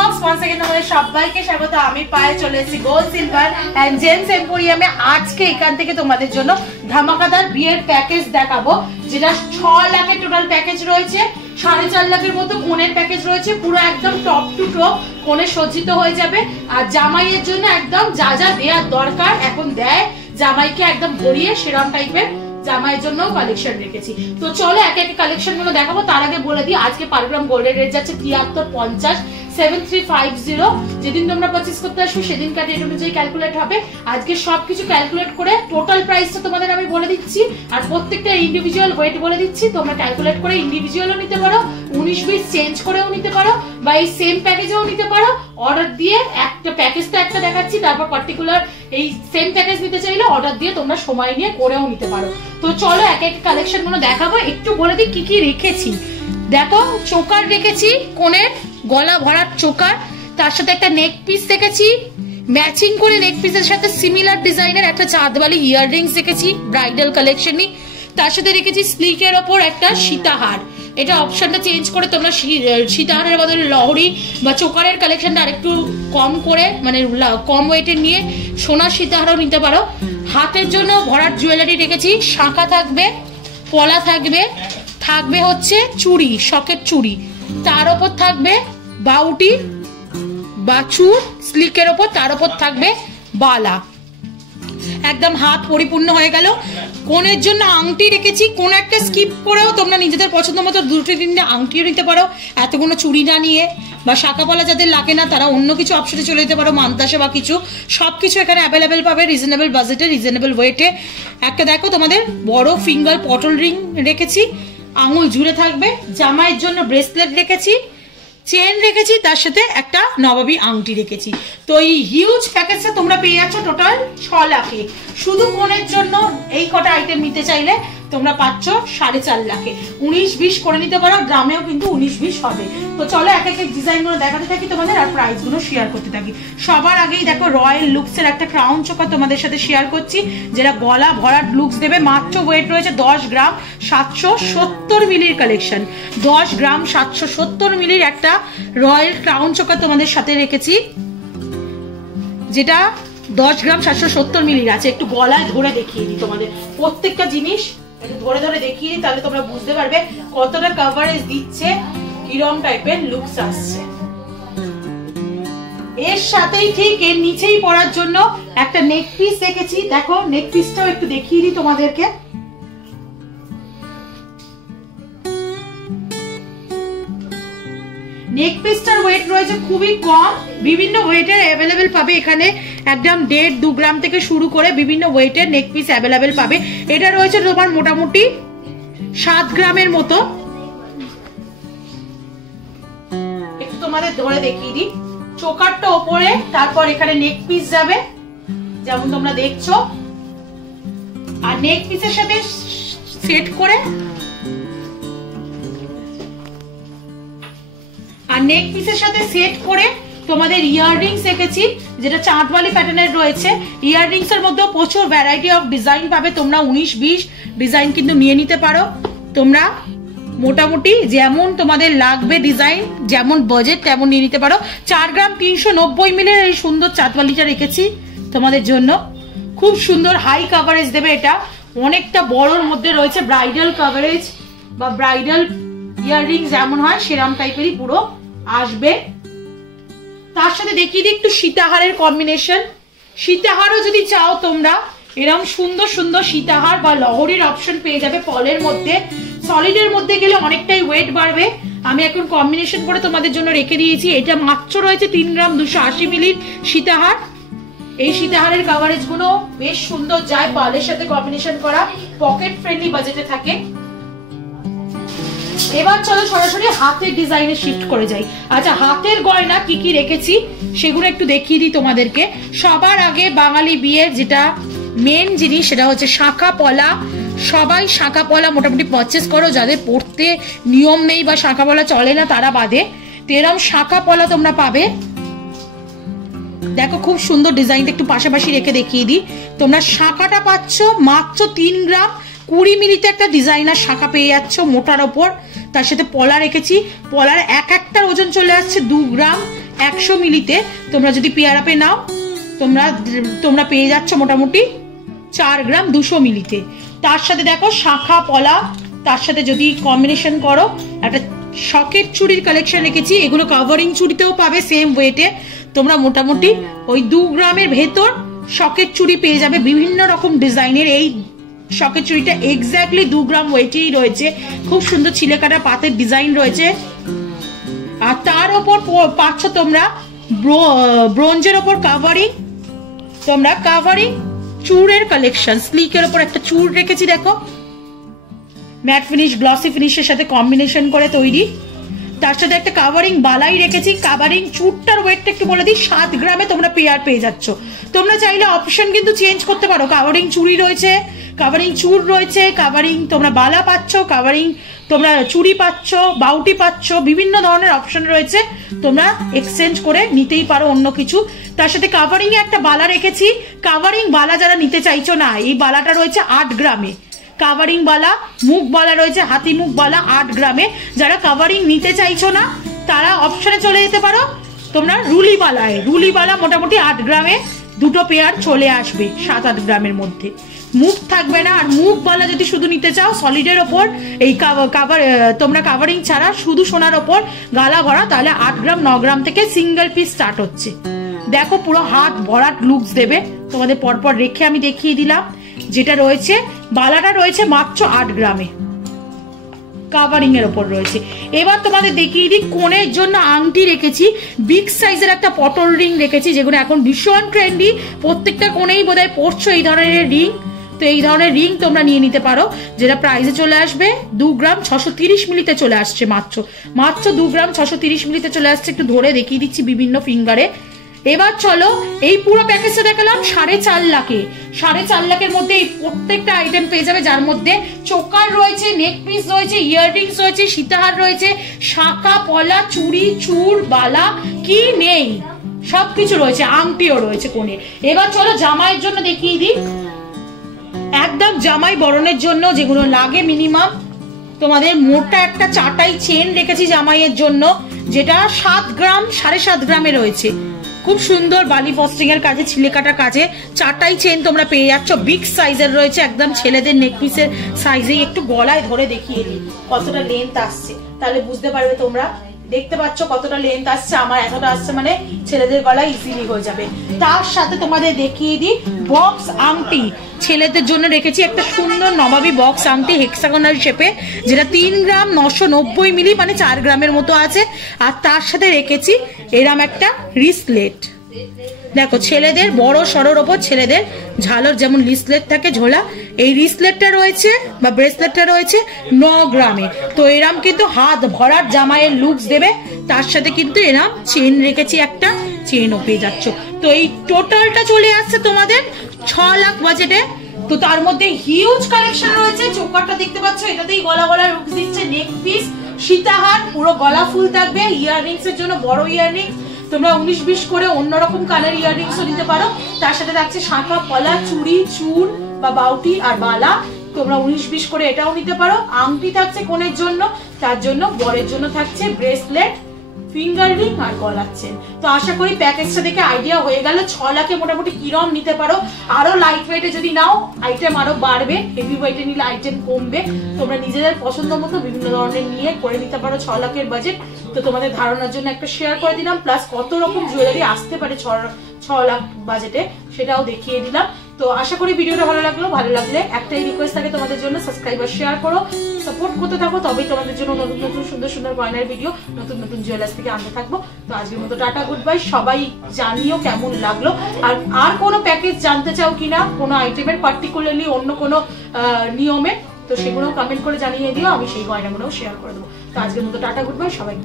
Box once again তোমাদের সবাইকে স্বাগত। আমি পায়ে চলে এসেছি গোল্ড সিলভার এন্ড জেমস এম্পোরিয়ামে। আজকে এখান থেকে তোমাদের জন্য ধামাকাদার বিয়ের প্যাকেজ দেখাবো, যেটা 6 লাখের টোটাল প্যাকেজ রয়েছে। 4.5 লাখের মতো কোণের প্যাকেজ রয়েছে, পুরো একদম টপ টু টপ কোণে সজ্জিত হয়ে যাবে। আর জামাইয়ের জন্য একদম যা যা দেওয়ার দরকার এখন দেয়, জামাইকে একদম ভরিয়ে সেরকম টাইপের জামাইয়ের জন্য কালেকশন রেখেছি। তো চলো এক এক কালেকশন গুলো দেখাবো। তার আগে বলে দিই আজকে পার গ্রাম গোল্ডের রেট যাচ্ছে 7350 7350। যেদিন তোমরা পারচেজ করতে আসবে সেদিন কার রেট অনুযায়ী ক্যালকুলেট হবে। আজকে সবকিছু ক্যালকুলেট করে টোটাল প্রাইসটা তোমাদের আমি বলে দিচ্ছি, আর প্রত্যেকটা ইন্ডিভিজুয়াল ওয়েট বলে দিচ্ছি। তোমরা ক্যালকুলেট করে ইন্ডিভিজুয়ালও নিতে পারো, 19-20 চেঞ্জ করেও নিতে পারো, বা এই সেম প্যাকেজেও নিতে পারো। অর্ডার দিয়ে একটা প্যাকেজটা একটা দেখাচ্ছি, তারপর পার্টিকুলার এই সেম প্যাকেজ নিতে চাইলে অর্ডার দিয়ে তোমরা সময় নিয়ে করেও নিতে পারো। তো চলো এক এক কালেকশন গুলো দেখাবো। একটু বলে দিই কি কি রেখেছি। দেখো, চোকার রেখেছি, কোণের গলা ভরার চোকার, তার সাথে একটা নেক পিস রেখেছি, ম্যাচিং করে নেক পিসের সাথে সিমিলার ডিজাইনের একটা চাঁদবালি ইয়াররিংস রেখেছি ব্রাইডাল কালেকশনই। তার সাথে রেখেছি স্লিকের ওপর একটা সীতাহার। এটা অপশনটা চেঞ্জ করে তোমরা সীতাহারের বদলে লহরি বা চোকারের কালেকশনটা আরেকটু কম করে, মানে কম ওয়েটের নিয়ে সোনার সীতাহারও নিতে পারো। হাতের জন্য ভরার জুয়েলারি রেখেছি, শাঁখা থাকবে, পলা থাকবে, থাকবে হচ্ছে চুড়ি, শকের চুড়ি, তার ওপর থাকবে বাউটি বা চুর স্লিকের ওপর, তার ওপর থাকবে বালা। একদম হাত পরিপূর্ণ হয়ে গেল। কোণের জন্য আংটি রেখেছি, কোন একটা স্কিপ করেও তোমরা নিজেদের পছন্দ মতো 2-3 আংটিও নিতে পারো, এতগুলো চুড়ি না নিয়ে। বা শাঁখাপলা যাদের লাগে না তারা অন্য কিছু অপশনে চলে যেতে পারো, মান্তাসা বা কিছু। সবকিছু এখানে অ্যাভেলেবেল পাবে রিজনেবল বাজেটে, রিজনেবল ওয়েটে। একটা দেখো তোমাদের বড় ফিঙ্গার পটল রিং রেখেছি, আঙুল জুড়ে থাকবে। জামাইয়ের জন্য ব্রেসলেট রেখেছি, চেন রেখেছি, তার সাথে একটা নবাবী আংটি রেখেছি। তো এই হিউজ প্যাকেজটা তোমরা পেয়ে যাচ্ছ টোটাল 6 লাখে। শুধু কোণের জন্য এই কটা আইটেম নিতে চাইলে তোমরা পাচ্ছ 4.5 লাখে। 19-20 করে নিতে পারো, গ্রামেও কিন্তু 19-20 হবে। তো চলো এক এক ডিজাইন গুলো দেখাতে থাকি তোমাদের, আর প্রাইস গুলো শেয়ার করতে থাকি। সবার আগেই দেখো রয়্যাল লুকস এর একটা ক্রাউন চোকার তোমাদের সাথে শেয়ার করছি, যেটা গলা ভরাট লুকস দেবে। মাত্র ওয়েট রয়েছে 10 গ্রাম 770 মিলির কালেকশন। 10 গ্রাম 770 মিলির একটা রয়্যাল ক্রাউন চোকার তোমাদের সাথে রেখেছি, যেটা 10 গ্রাম 770 মিলির আছে। একটু গলায় ধরে দেখিয়ে দিই তোমাদের প্রত্যেকটা জিনিস, একটু ধরে ধরে দেখিয়ে দিই, তাহলে তোমরা বুঝতে পারবে কতটা কভারেজ দিচ্ছে, কিরম টাইপের লুকস আসছে। এর সাথেই ঠিক এর নিচেই পরার জন্য একটা নেক পিস রেখেছি। দেখো নেক পিসটাও একটু দেখিয়ে দিই তোমাদেরকে। নেক পিসটার ওয়েট রয়েছে খুবই কম, বিভিন্ন ওয়েটের অ্যাভেলেবেল পাবে এখানে। একদম 1.5-2 গ্রাম থেকে শুরু করে বিভিন্ন ওয়েটের নেক পিস অ্যাভেলেবেল পাবে। এটা রয়েছে তোমার মোটামুটি 7 গ্রামের মতো। একটু তোমাদের ধরে দেখিয়ে দিই, চোকারটা ওপরে, তারপর এখানে নেক পিস যাবে যেমন তোমরা দেখছো, আর নেক পিসের সাথে সেট করে, আর নেক পিসের সাথে সেট করে তোমাদের ইয়াররিংস রেখেছি, যেটা চাঁদবালি প্যাটার্নের রয়েছে। ইয়াররিংস এর মধ্যে প্রচুর ভ্যারাইটি অফ ডিজাইন পাবে, তোমরা 19-20 ডিজাইন কিন্তু নিয়ে নিতে পারো। তোমরা মোটামুটি যেমন তোমাদের লাগবে ডিজাইন, যেমন বাজেট তেমন নিয়ে নিতে পারো। 4 গ্রাম 390 মিলির এই সুন্দর চাঁদবালিটা রেখেছি তোমাদের জন্য। খুব সুন্দর হাই কভারেজ দেবে এটা, অনেকটা বড়র মধ্যে রয়েছে। ব্রাইডাল কভারেজ বা ব্রাইডাল ইয়াররিংস যেমন হয় সেরকম টাইপেরই পুরো আসবে। তার সাথে দেখিয়ে দিই একটু সীতাহারের কম্বিনেশন। সীতাহারও যদি চাও তোমরা এরকম সুন্দর সুন্দর সীতাহার বা লহরির অপশন পেয়ে যাবে পলের মধ্যে। সলিডের মধ্যে গেলে অনেকটাই ওয়েট বাড়বে, আমি এখন কম্বিনেশন করে তোমাদের জন্য রেখে দিয়েছি। এটা মাত্র রয়েছে 3 গ্রাম 280 মিলির সীতাহার। এই সীতাহারের কভারেজ গুলো বেশ সুন্দর যায়, পালের সাথে কম্বিনেশন করা, পকেট ফ্রেন্ডলি বাজেটে থাকে। এবার চলো সরাসরি হাতের ডিজাইনে শিফট করে যাই। আচ্ছা, হাতের গয়না কি কি রেখেছি সেগুলো একটু দেখিয়ে দিই তোমাদেরকে। সবার আগে বাঙালি বিয়ের যেটা মেন জিনিস সেটা হচ্ছে শাঁখা পলা। সবাই শাঁখা পলা মোটামুটি পারচেস করো, যাদের পড়তে নিয়ম নেই বা শাঁখা পলা চলে না তারা বাদে। তো এরকম শাঁখা পলা তোমরা পাবে। দেখো খুব সুন্দর ডিজাইনটা একটু পাশাপাশি রেখে দেখিয়ে দিই। তোমরা শাঁখাটা পাচ্ছ মাত্র 3 গ্রাম 20 মিলিতে একটা ডিজাইনার শাঁখা পেয়ে যাচ্ছ মোটার ওপর। তার সাথে পলা রেখেছি, পলার এক একটার ওজন চলে আসছে 2 গ্রাম 100 মিলিতে তোমরা যদি পেয়ার আপে নাও তোমরা পেয়ে যাচ্ছ মোটামুটি 4 গ্রাম 200 মিলিতে। তার সাথে দেখো শাখা পলা, তার সাথে যদি কম্বিনেশন করো একটা সকেট চুড়ির কালেকশন রেখেছি। এগুলো কাভারিং চুড়িতেও পাবে সেম ওয়েটে। তোমরা মোটামুটি ওই 2 গ্রামের ভেতর সকেট চুড়ি পেয়ে যাবে বিভিন্ন রকম ডিজাইনের। এই সকেট চুড়িটা এক্স্যাক্টলি 2 গ্রাম ওয়েটেই রয়েছে। খুব সুন্দর ছিলেকাটা পাতের ডিজাইন রয়েছে। আর তার ওপর পাচ্ছ তোমরা ব্রোঞ্জের ওপর কাভারিং, তোমরা কাভারিং চুড়ের কালেকশন। স্লিকের ওপর একটা চুড় রেখেছি দেখো, ম্যাট ফিনিশ গ্লসি ফিনিশের সাথে কম্বিনেশন করে তৈরি। তার সাথে একটা কাভারিং বালাই রেখেছি। কাভারিং চুড়টার ওয়েটটা একটু বলে দিই, 7 গ্রামে তোমরা পেয়ার পেয়ে যাচ্ছ। তোমরা চাইলে অপশন কিন্তু চেঞ্জ করতে পারো। কাভারিং চুড়ি রয়েছে, কাভারিং চুড় রয়েছে, কাভারিং তোমরা বালা পাচ্ছ, কাভারিং তোমরা চুড়ি পাচ্ছ, বাউটি পাচ্ছ, বিভিন্ন ধরনের অপশন রয়েছে। তোমরা এক্সচেঞ্জ করে নিতেই পারো অন্য কিছু। তার সাথে কাভারিং এ একটা বালা রেখেছি। কাভারিং বালা যারা নিতে চাইছো না, এই বালাটা রয়েছে 8 গ্রামে। কাভারিং বালা, মুখ বালা রয়েছে, হাতি মুখ বালা 8 গ্রামে। যারা কাভারিং নিতে চাইছো না তারা অপশনে চলে যেতে পারো তোমরা রুলি বালায়। রুলি বালা মোটামুটি 8 গ্রামে 2টো পেয়ার চলে আসবে 7-8 গ্রামের মধ্যে। মুখ থাকবে না। আর মুখ বালা যদি শুধু নিতে চাও সলিডের ওপর, এই তোমরা কাভারিং ছাড়া শুধু সোনার ওপর গালা ভরা, তাহলে 8 গ্রাম 9 গ্রাম থেকে সিঙ্গেল পিস স্টার্ট হচ্ছে। দেখো পুরো হাত ভরাট লুকস দেবে। তোমাদের পরপর রেখে আমি দেখিয়ে দিলাম। যেটা রয়েছে বালাটা রয়েছে মাত্র 8 গ্রামে, কাভারিং এর ওপর রয়েছে। এবার তোমাদের দেখিয়ে দিই কোণের জন্য আংটি রেখেছি। বিগ সাইজের একটা পটল রিং রেখেছি, যেগুলো এখন ভীষণ ট্রেন্ডি। প্রত্যেকটা কোণেই বোধহয় পড়ছো এই ধরনের রিং। তো এই ধরনের রিং তোমরা নিয়ে নিতে পারো, যেটা প্রাইসে চলে আসবে 2 গ্রাম 630 মিলিতে চলে আসছে। মাত্র 2 গ্রাম 630 মিলিতে চলে আসছে। একটু ধরে দেখিয়ে দিচ্ছি বিভিন্ন ফিঙ্গারে। এবার চলো এই পুরো প্যাকেজটা দেখালাম 4.5 লাখে। 4.5 লাখের মধ্যে এই প্রত্যেকটা আইটেম পেয়ে যাবে, যার মধ্যে চোকার রয়েছে, নেক পিস রয়েছে, ইয়াররিংস রয়েছে, সীতাহার রয়েছে, শাঁখা পলা, চুড়ি, চূড়, বালা, কি নেই সবকিছু রয়েছে, আংটিও রয়েছে কোণে। এবার চলো জামাইয়ের জন্য দেখিয়ে দিই। একদম জামাই বরণের জন্য যেগুলো লাগে মিনিমাম, তোমাদের মোটা একটা চাটাই চেন রেখেছি জামাইয়ের জন্য, যেটা 7 গ্রাম 7.5 গ্রামে রয়েছে। খুব সুন্দর বালি ফস্টিং এর কাজে, ছিলেকাটার কাজে চাটাই চেন তোমরা পেয়ে যাচ্ছ। বিগ সাইজের রয়েছে, একদম ছেলেদের নেক পিসের সাইজেই। একটু গলায় ধরে দেখিয়ে দিই কতটা লেন্থ আসছে, তাহলে বুঝতে পারবে তোমরা। দেখতে পাচ্ছ কতটা লেন্থ আসছে, আমার এতটা আসছে, মানে ছেলেদের গলায় ইজিলি হয়ে যাবে। তার সাথে তোমাদের দেখিয়ে দিই বক্স আংটি। ছেলেদের জন্য রেখেছি একটা সুন্দর নবাবী বক্স আংটি হেক্সাগোনাল শেপে, যেটা 3 গ্রাম 990 মিলি, মানে 4 গ্রামের মতো আছে। আর তার সাথে রেখেছি এরম একটা রিসলেট। দেখো ছেলেদের বড় সরোর ওপর ছেলেদের ঝালর যেমন রিসলেট থাকে ঝোলা, এই রিসলেটটা রয়েছে বা ব্রেসলেটটা রয়েছে 9 গ্রামে। তো এরম কিন্তু হাত ভরার জামাইয়ের লুকস দেবে। তার সাথে কিন্তু এরম চেন রেখেছি, একটা চেনও পেয়ে যাচ্ছ। তো এই টোটালটা চলে আসছে তোমাদের 6 লাখ বাজেটে। তো তার মধ্যে হিউজ কালেকশন রয়েছে। চোকারটা দেখতে পাচ্ছ, এটাতেই গলা লুকস দিচ্ছে। নেক পিস, সীতাহার, পুরো গলা ফুল থাকবে। ইয়াররিংস এর জন্য বড় ইয়াররিংস তোমরা 19-20 করে অন্যরকম কালার ইয়াররিংসও নিতে পারো। তার সাথে থাকছে শাঁখা পলা, চুড়ি, চূড় বা বাউটি আর বালা, তোমরা 19-20 করে এটাও নিতে পারো। আংটি থাকছে কোণের জন্য, তার জন্য বরের জন্য থাকছে ব্রেসলেট, ফিঙ্গার রিং আর গলার চেন। তো আশা করি প্যাকেজটা দেখে আইডিয়া হয়ে গেল 6 লাখে মোটামুটি কিরম নিতে পারো। আরো লাইট ওয়েটে যদি নাও আইটেম আরো বাড়বে, হেভি ওয়েটে নিলে আইটেম কমবে। তোমরা নিজেদের পছন্দ মতো বিভিন্ন ধরনের নিয়ে করে নিতে পারো 6 লাখের বাজেট। তো তোমাদের ধারণার জন্য একটা শেয়ার করে দিলাম, প্লাস কত রকম জুয়েলারি আসতে পারে 6 লাখ বাজেটে সেটাও দেখিয়ে দিলাম। তো আশা করি ভিডিওটা ভালো লাগলো। ভালো লাগলে একটাই রিকোয়েস্ট থাকে তোমাদের জন্য, সাবস্ক্রাইব আর শেয়ার করো, সাপোর্ট করতে থাকো, তবেই তোমাদের জন্য নতুন নতুন সুন্দর সুন্দর গয়নার ভিডিও নতুন নতুন জুয়েলার্স থেকে আনতে থাকবো। তো আজকের মতো টাটা, গুড বাই। সবাই জানিও কেমন লাগলো। আর কোনো প্যাকেজ জানতে চাও কিনা, কোনো আইটেমের পার্টিকুলারলি অন্য কোনো নিয়মের, তো সেগুলো কমেন্ট করে জানিয়ে দিও, আমি সেই গয়নাগুলোও শেয়ার করে দেবো। তো আজকের মতো টাটা, গুড বাই, সবাই।